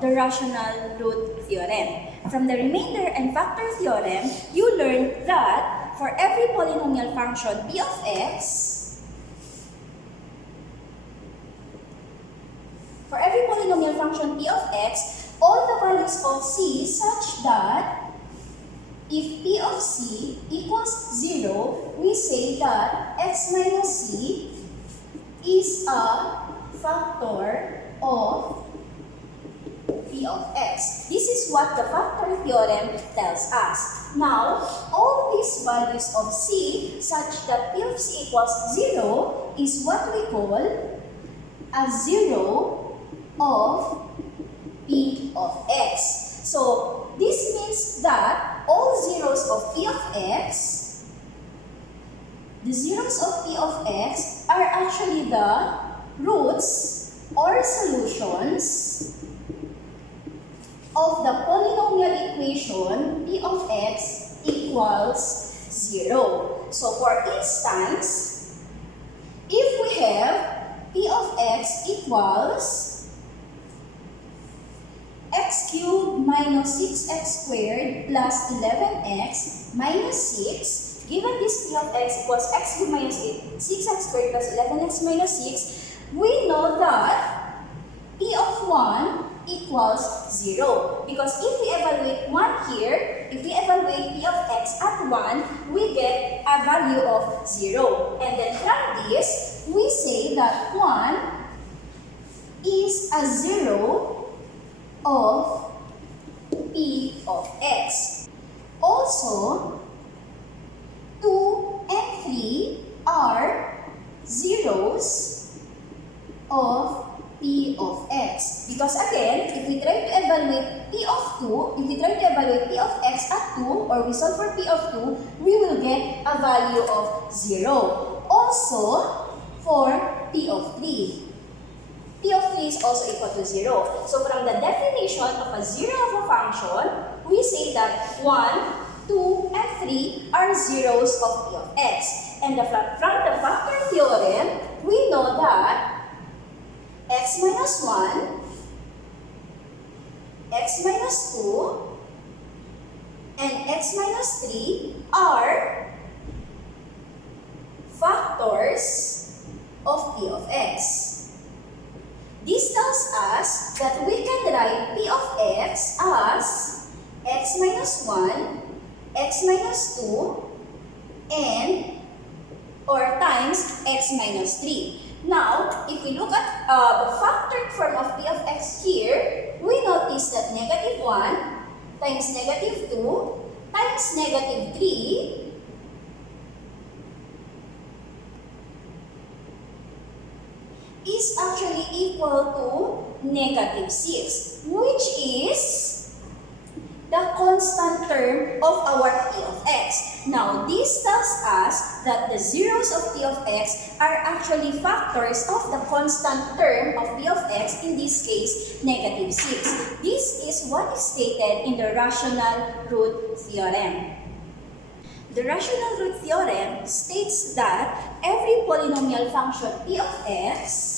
the rational root theorem. From the remainder and factor theorem, you learned that for every polynomial function p of x, all the values of c such that if p of c equals 0, we say that x minus c is a factor of p of x. This is what the factor theorem tells us. Now, all these values of c such that p of c equals 0 is what we call a zero of p of x. So, this means that all zeros of p of x, the zeros of p of x are actually the roots or solutions of the polynomial equation p of x equals 0. So, for instance, if we have p of x equals x cubed minus 6x squared plus 11x minus 6, given this p of x equals x cubed minus 6x squared plus 11x minus 6, we know that p of 1 equals 0. Because if we evaluate 1 here, if we evaluate p of x at 1, we get a value of 0. And then from this, we say that 1 is a zero of p of x. Also, 2 and 3 are zeros of p of x. Because again, if we try to evaluate p of 2, if we try to evaluate p of x at 2, or we solve for p of 2, we will get a value of 0. Also, for p of 3. P of 3 is also equal to 0. So, from the definition of a zero of a function, we say that 1, 2, and 3 are zeros of p of x. And from the factor theorem, we know that x minus 1, x minus 2, and x minus 3 are factors of p of x. This tells us that we can write p of x as x minus 1, x minus 2, and or times x minus 3. Now, if we look at the factored form of p of x here, we notice that negative 1 times negative 2 times negative 3 is actually equal to negative 6, which is the constant term of our p of x. Now, this tells us that the zeros of p of x are actually factors of the constant term of p of x, in this case, negative 6. This is what is stated in the rational root theorem. The rational root theorem states that every polynomial function p of x,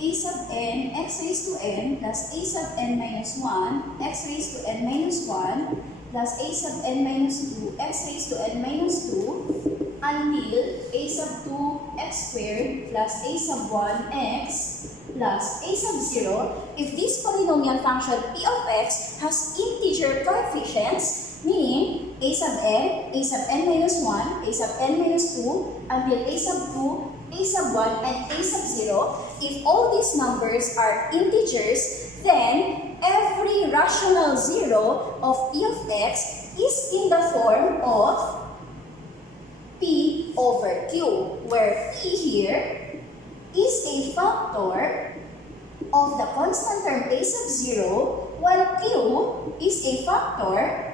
a sub n x raised to n plus a sub n minus 1 x raised to n minus 1 plus a sub n minus 2 x raised to n minus 2 until a sub 2 x squared plus a sub 1 x plus a sub 0, if this polynomial function p of x has integer coefficients, meaning a sub n minus 1, a sub n minus 2, until a sub 2, a sub 1, and a sub 0, if all these numbers are integers, then every rational zero of p of x is in the form of p over q, where p here is a factor of the constant term a sub 0, while q is a factor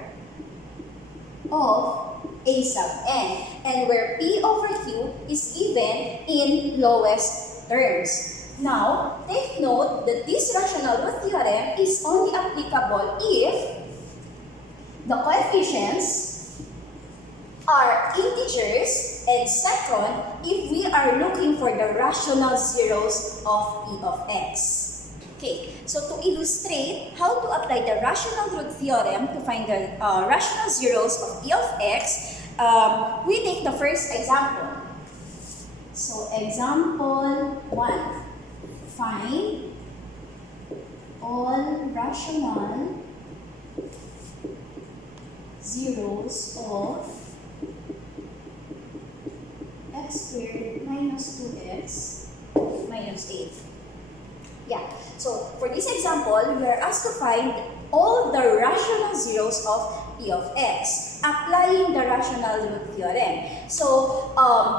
of a sub n, and where p over q is even in lowest terms. Now, take note that this rational root theorem is only applicable if the coefficients are integers, and second, if we are looking for the rational zeros of p of x. Okay, so to illustrate how to apply the rational root theorem to find the rational zeros of p of x, we take the first example. So example 1, find all rational zeros of x squared minus 2x minus 8. Yeah, so for this example, we are asked to find all the rational zeros of p of x, applying the rational root theorem. So,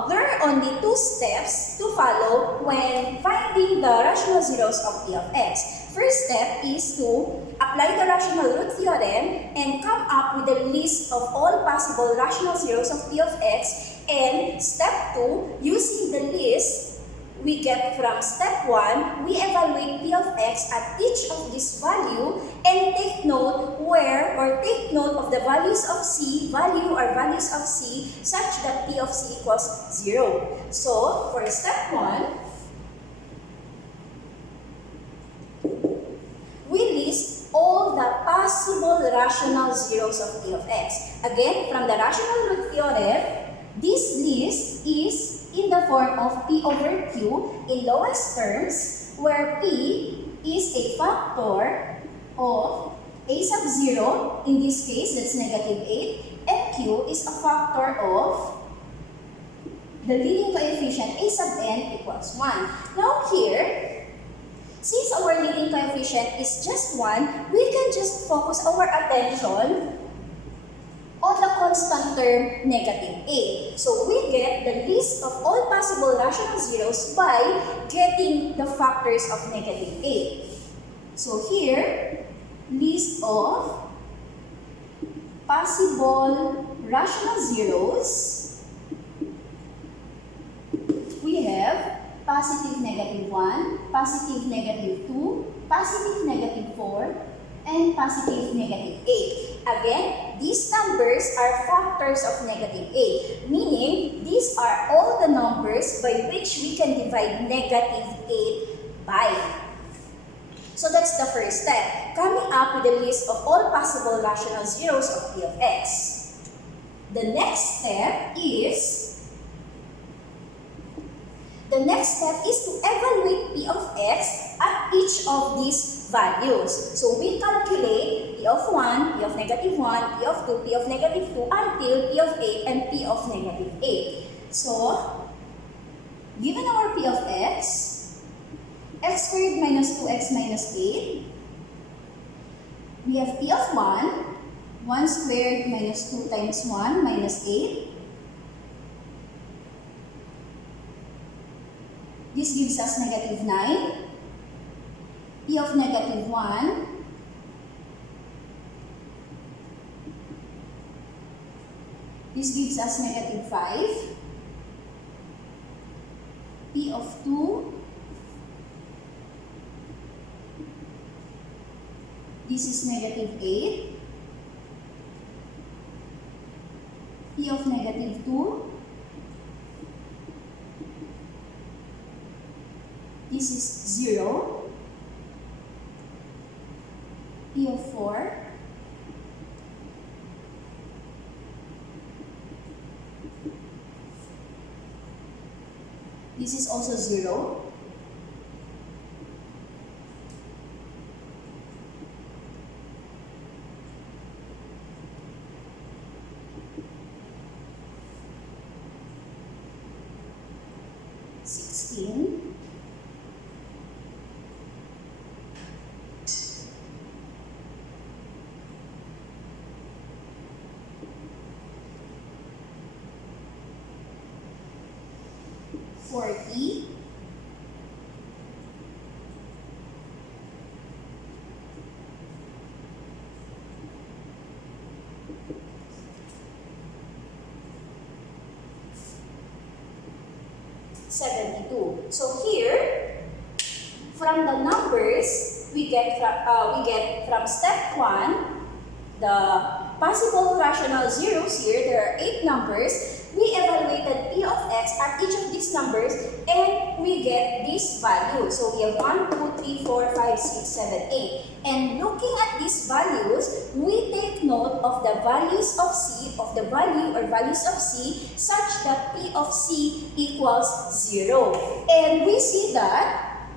there are only 2 steps to follow when finding the rational zeros of p of x. First step is to apply the rational root theorem and come up with a list of all possible rational zeros of p of x. And step 2, using the list we get from step 1, we evaluate p of x at each of this value and take note take note of the values of c, values of c, such that p of c equals 0. So, for step 1, we list all the possible rational zeros of p of x. Again, from the rational root theorem, this list is in the form of p over q in lowest terms, where p is a factor of a sub 0, in this case that's negative 8, and q is a factor of the leading coefficient a sub n equals 1. Now here, since our leading coefficient is just 1, we can just focus our attention on the constant term negative 8. So we get the list of all possible rational zeros by getting the factors of negative 8. So here, list of possible rational zeros, we have positive negative 1, positive negative 2, positive negative 4, and positive negative 8. Again, these numbers are factors of negative 8, meaning these are all the numbers by which we can divide negative 8 by. So that's the first step, coming up with a list of all possible rational zeros of p of x. The next step is to evaluate p of x at each of these values. So we calculate p of 1, p of negative 1, p of 2, p of negative 2, until p of 8 and p of negative 8. So, given our p of x squared minus 2x minus 8, we have p of 1 squared minus 2 times 1 minus 8. This gives us negative 9. P of negative 1, this gives us negative 5. P of 2, this is negative 8. P of negative 2, this is 0. P of 4, this is also 0. E. So here, from the numbers we get from step 1, the possible rational zeros here, there are 8 numbers. We evaluated P of x at each of these numbers and we get this value. So we have 1, 2, 3, 4, 5, 6, 7, 8. And looking at these values, we take note of the values of C, of the value or values of C, such that P of C equals 0. And we see that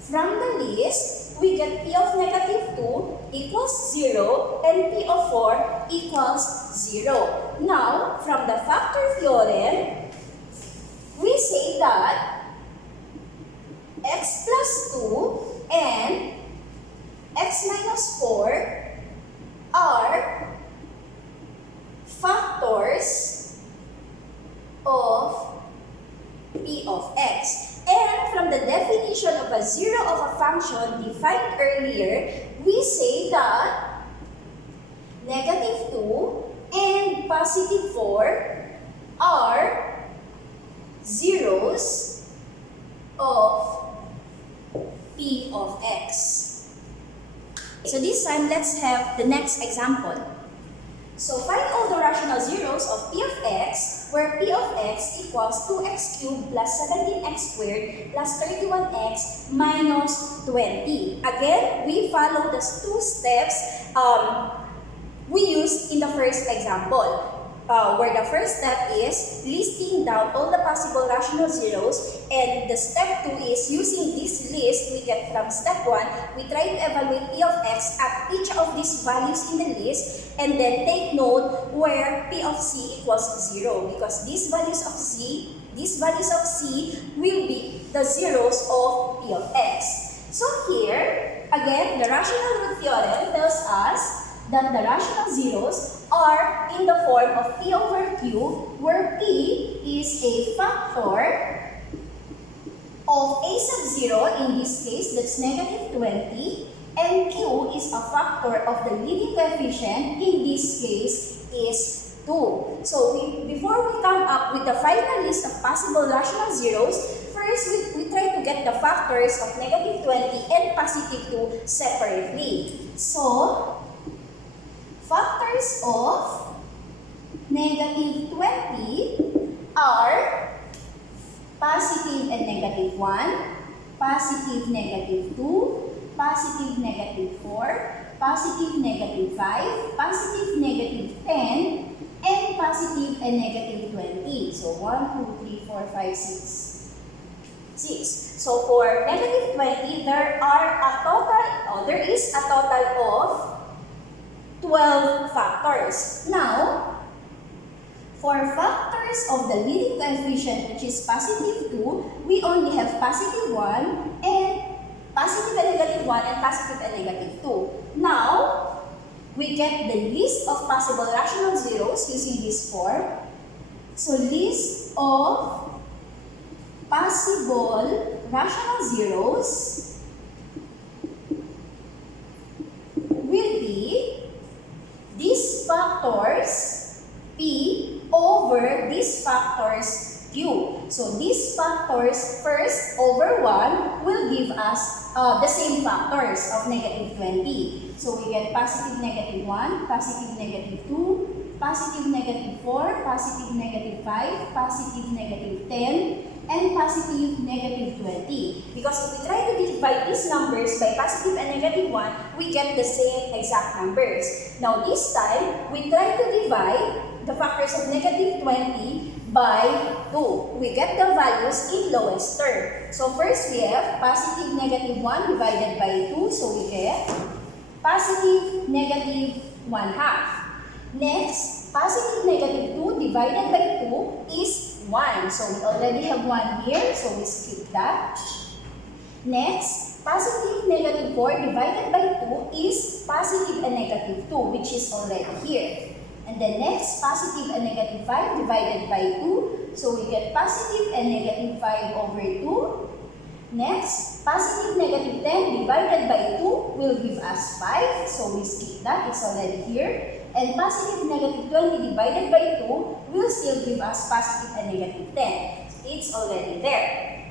from the list, we get P of negative 2 equals 0 and P of 4 equals 0. Now, from the factor theorem, we say that x plus 2 and x minus 4 are factors of P of x. And from the definition of a zero of a function defined earlier, we say that negative 2 and positive 4 are zeros of P of x. So this time, let's have the next example. So find all the rational zeros of P of x, where P of x equals 2x cubed plus 17x squared plus 31x minus 20. Again, we follow the 2 steps we used in the first example. Where the first step is listing down all the possible rational zeros, and the step 2 is using this list we get from step 1, we try to evaluate P of x at each of these values in the list, and then take note where P of c equals 0, because these values of c will be the zeros of P of x. So here, again, the rational root theorem tells us that the rational zeros are in the form of P over Q, where P is a factor of a sub 0, in this case, that's negative 20, and Q is a factor of the leading coefficient, in this case, is 2. So, before we come up with the final list of possible rational zeros, first we try to get the factors of negative 20 and positive 2 separately. So, factors of negative 20 are positive and negative 1, positive negative 2, positive negative 4, positive negative 5, positive negative 10, and positive and negative 20. So 1, 2, 3, 4, 5, 6. So for negative 20, there is a total of 12 factors. Now, for factors of the leading coefficient, which is positive 2, we only have positive 1 and positive and negative 1 and positive and negative 2. Now, we get the list of possible rational zeros using this form. So, list of possible rational zeros will be these factors P over these factors Q. So these factors first over 1 will give us the same factors of negative 20. So we get positive negative 1, positive negative 2, positive negative 4, positive negative 5, positive negative 10, and positive negative 20. Because if we try to divide these numbers by positive and negative 1, we get the same exact numbers. Now this time, we try to divide the factors of negative 20 by 2. We get the values in lowest term. So first we have positive negative 1 divided by 2. So we get positive negative 1/2. Next, positive negative 2 divided by 2 is 1. So we already have 1 here, so we skip that. Next, positive negative 4 divided by 2 is positive and negative 2, which is already here. And then next, positive and negative 5 divided by 2. So we get positive and negative 5 over 2. Next, positive negative 10 divided by 2 will give us 5. So we skip that, it's already here. And positive negative 20 divided by 2 will still give us positive and negative 10. It's already there.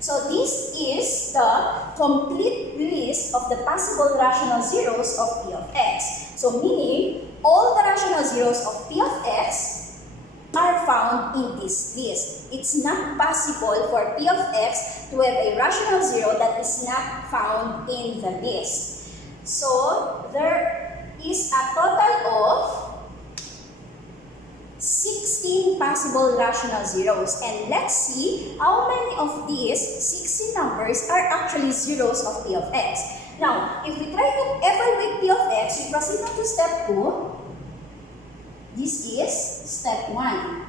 So this is the complete list of the possible rational zeros of P of x. So meaning, all the rational zeros of P of x are found in this list. It's not possible for P of x to have a rational zero that is not found in the list. So there is a total of 16 possible rational zeros, and let's see how many of these 16 numbers are actually zeros of P of x. Now, if we try to evaluate P of x, we proceed on to step 2. This is step 1.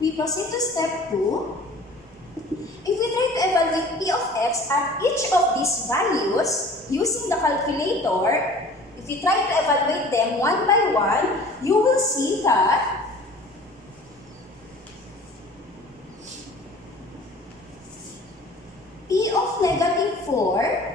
We proceed to step 2. If we try to evaluate P of x at each of these values using the calculator, if you try to evaluate them one by one, you will see that P of negative 4,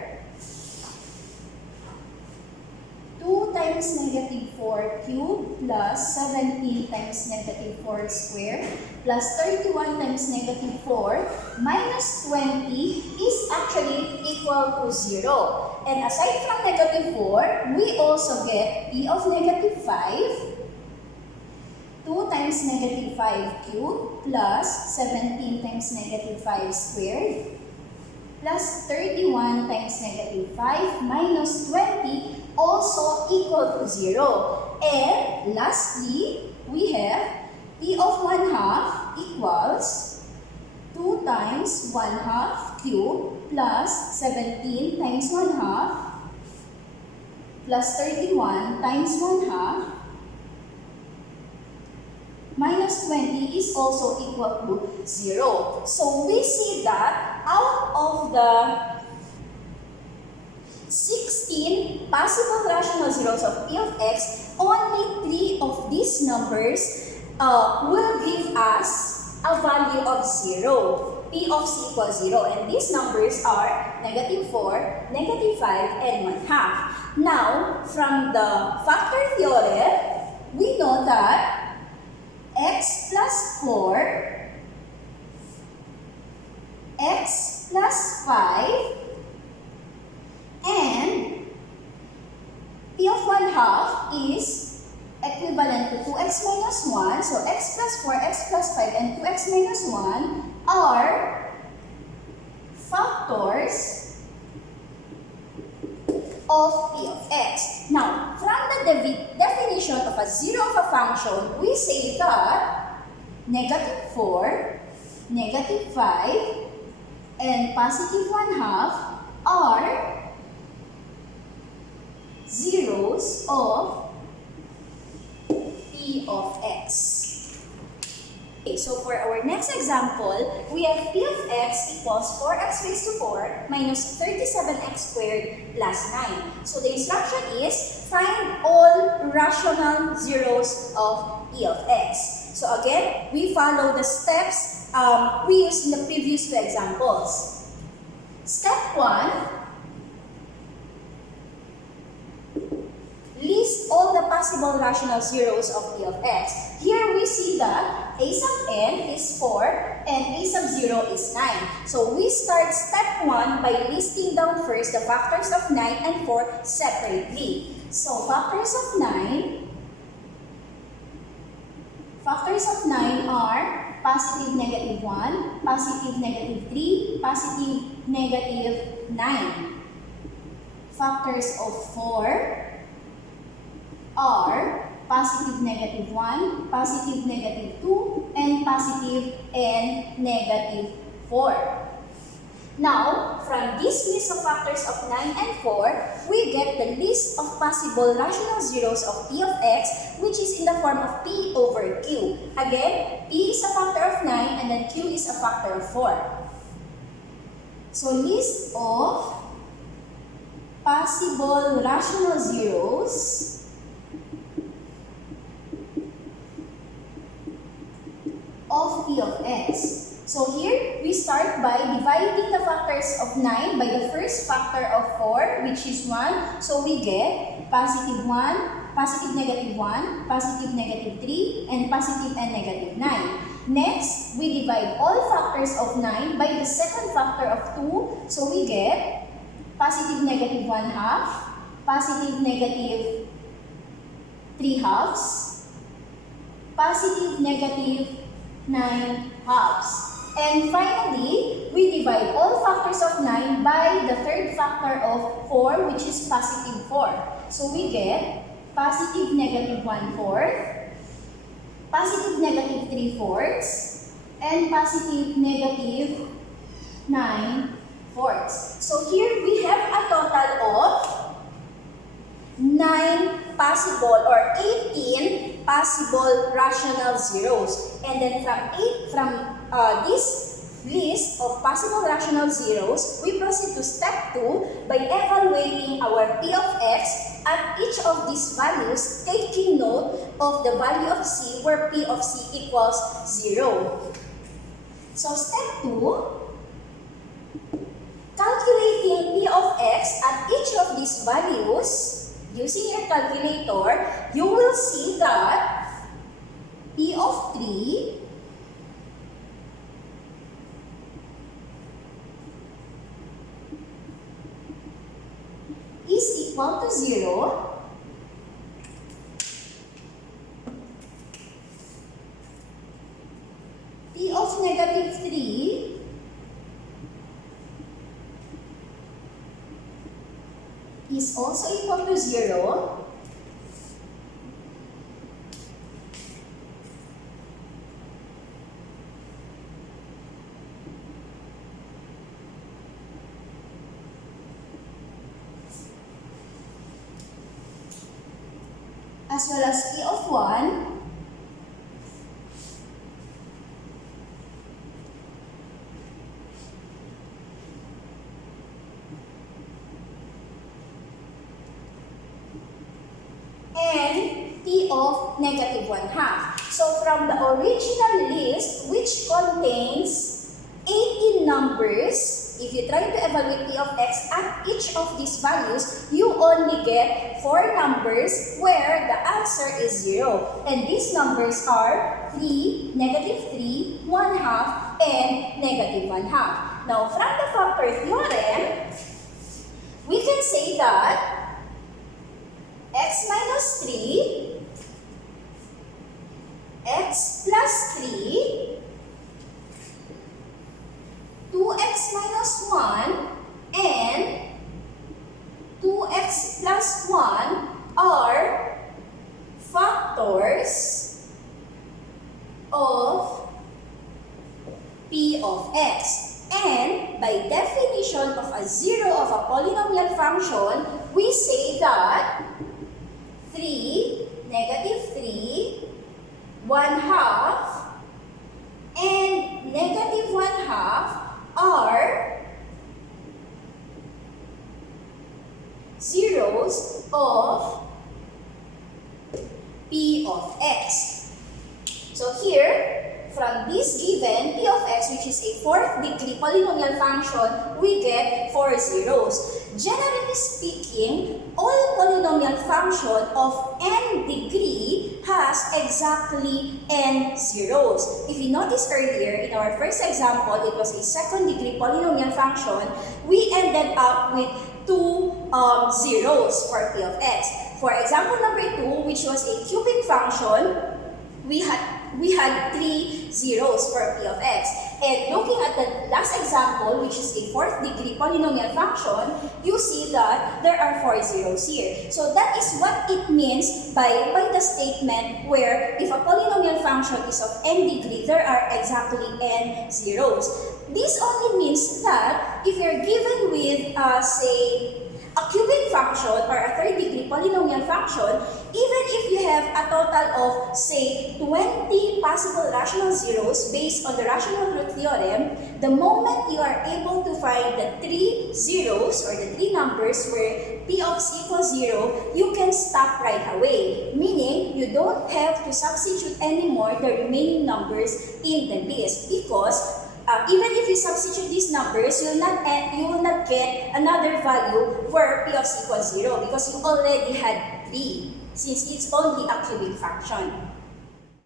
2 times negative 4 cubed plus 17 times negative 4 squared plus 31 times negative 4 minus 20 is actually equal to 0. And aside from negative 4, we also get P of negative 5, 2 times negative 5 cubed plus 17 times negative 5 squared plus 31 times negative 5 minus 20 also equal to 0. And lastly, we have P of 1/2 equals 2 times 1/2 cubed plus 17 times 1/2 plus 31 times 1/2 minus 20 is also equal to 0. So we see that out of the 16 possible rational zeros of P of x, only 3 of these numbers will give us a value of 0. P of c equals 0. And these numbers are negative 4, negative 5, and 1/2. Now, from the factor theorem, we know that x plus 4, x plus 5, and P of 1/2 is equivalent to 2x minus 1. So x plus 4, x plus 5, and 2x minus 1 are factors of P of x. Now, from the definition of a zero of a function, we say that negative 4, negative 5, and positive 1/2 are zeros of P of x. Okay, so for our next example, we have P of x equals 4x raised to 4 minus 37x squared plus 9. So the instruction is find all rational zeros of P of x. So again, we follow the steps we used in the previous two examples. Step 1, list all the possible rational zeros of P of x. Here we see that a sub n is 4 and a sub 0 is 9. So we start step 1 by listing down first the factors of 9 and 4 separately. So factors of 9 are positive negative 1, positive negative 3, positive negative 9. Factors of 4 are positive negative 1, positive negative 2, and positive and negative 4. Now, from this list of factors of 9 and 4, we get the list of possible rational zeros of P of x, which is in the form of P over Q. Again, P is a factor of 9 and then Q is a factor of 4. So, list of possible rational zeros of P of x. So here, we start by dividing the factors of 9 by the first factor of 4, which is 1. So we get positive 1, positive negative 1, positive negative 3, and positive and negative 9. Next, we divide all factors of 9 by the second factor of 2. So we get positive negative 1/2, positive negative 3/2, positive negative 9/2. And finally, we divide all factors of 9 by the third factor of 4, which is positive 4. So we get positive negative 1/4, positive negative 3/4, and positive negative 9/4. So here we have a total of 9 possible or 18 possible rational zeros. And then from this list of possible rational zeros, we proceed to step 2 by evaluating our p of x at each of these values, taking note of the value of c where p of c equals 0. So step 2, calculating p of x at each of these values. Using your calculator, you will see that p of 3 is equal to 0. P of negative 3 is also equal to 0. As well as p of 1 and p of negative 1/2. So from the original list, which contains 18 numbers, if you try to evaluate p of x at each of these values, you only get 4 numbers where the answer is 0. And these numbers are 3, negative 3, 1/2, and negative 1/2. Now, from the factor theorem, we can say that x minus 3, x plus 3, 2x minus 1, and 2x plus 1 are factors of p of x. And by definition of a zero of a polynomial function, we say that 3, negative 3, 1/2, and negative 1/2 are zeros of p of x. So here, from this given p of x, which is a 4th degree polynomial function, we get 4 zeros. Generally speaking, all polynomial function of n degree has exactly n zeros. If you noticed earlier, in our first example, it was a 2nd degree polynomial function, we ended up with 2 zeros for p of x. For example number 2, which was a cubic function, we had 3 zeros for p of x. And looking at the last example, which is a 4th degree polynomial function, you see that there are 4 zeros here. So that is what it means by the statement where if a polynomial function is of n degree, there are exactly n zeros. This only means that if you're given with, say, a cubic function or a 3rd degree polynomial function, even if you have a total of, say, 20 possible rational zeros based on the rational root theorem, the moment you are able to find the 3 zeros or the 3 numbers where p of c equals 0, you can stop right away. Meaning, you don't have to substitute anymore the remaining numbers in the list because even if you substitute these numbers, you will not get another value where p of c equals 0 because you already had 3 since it's only a cubic function.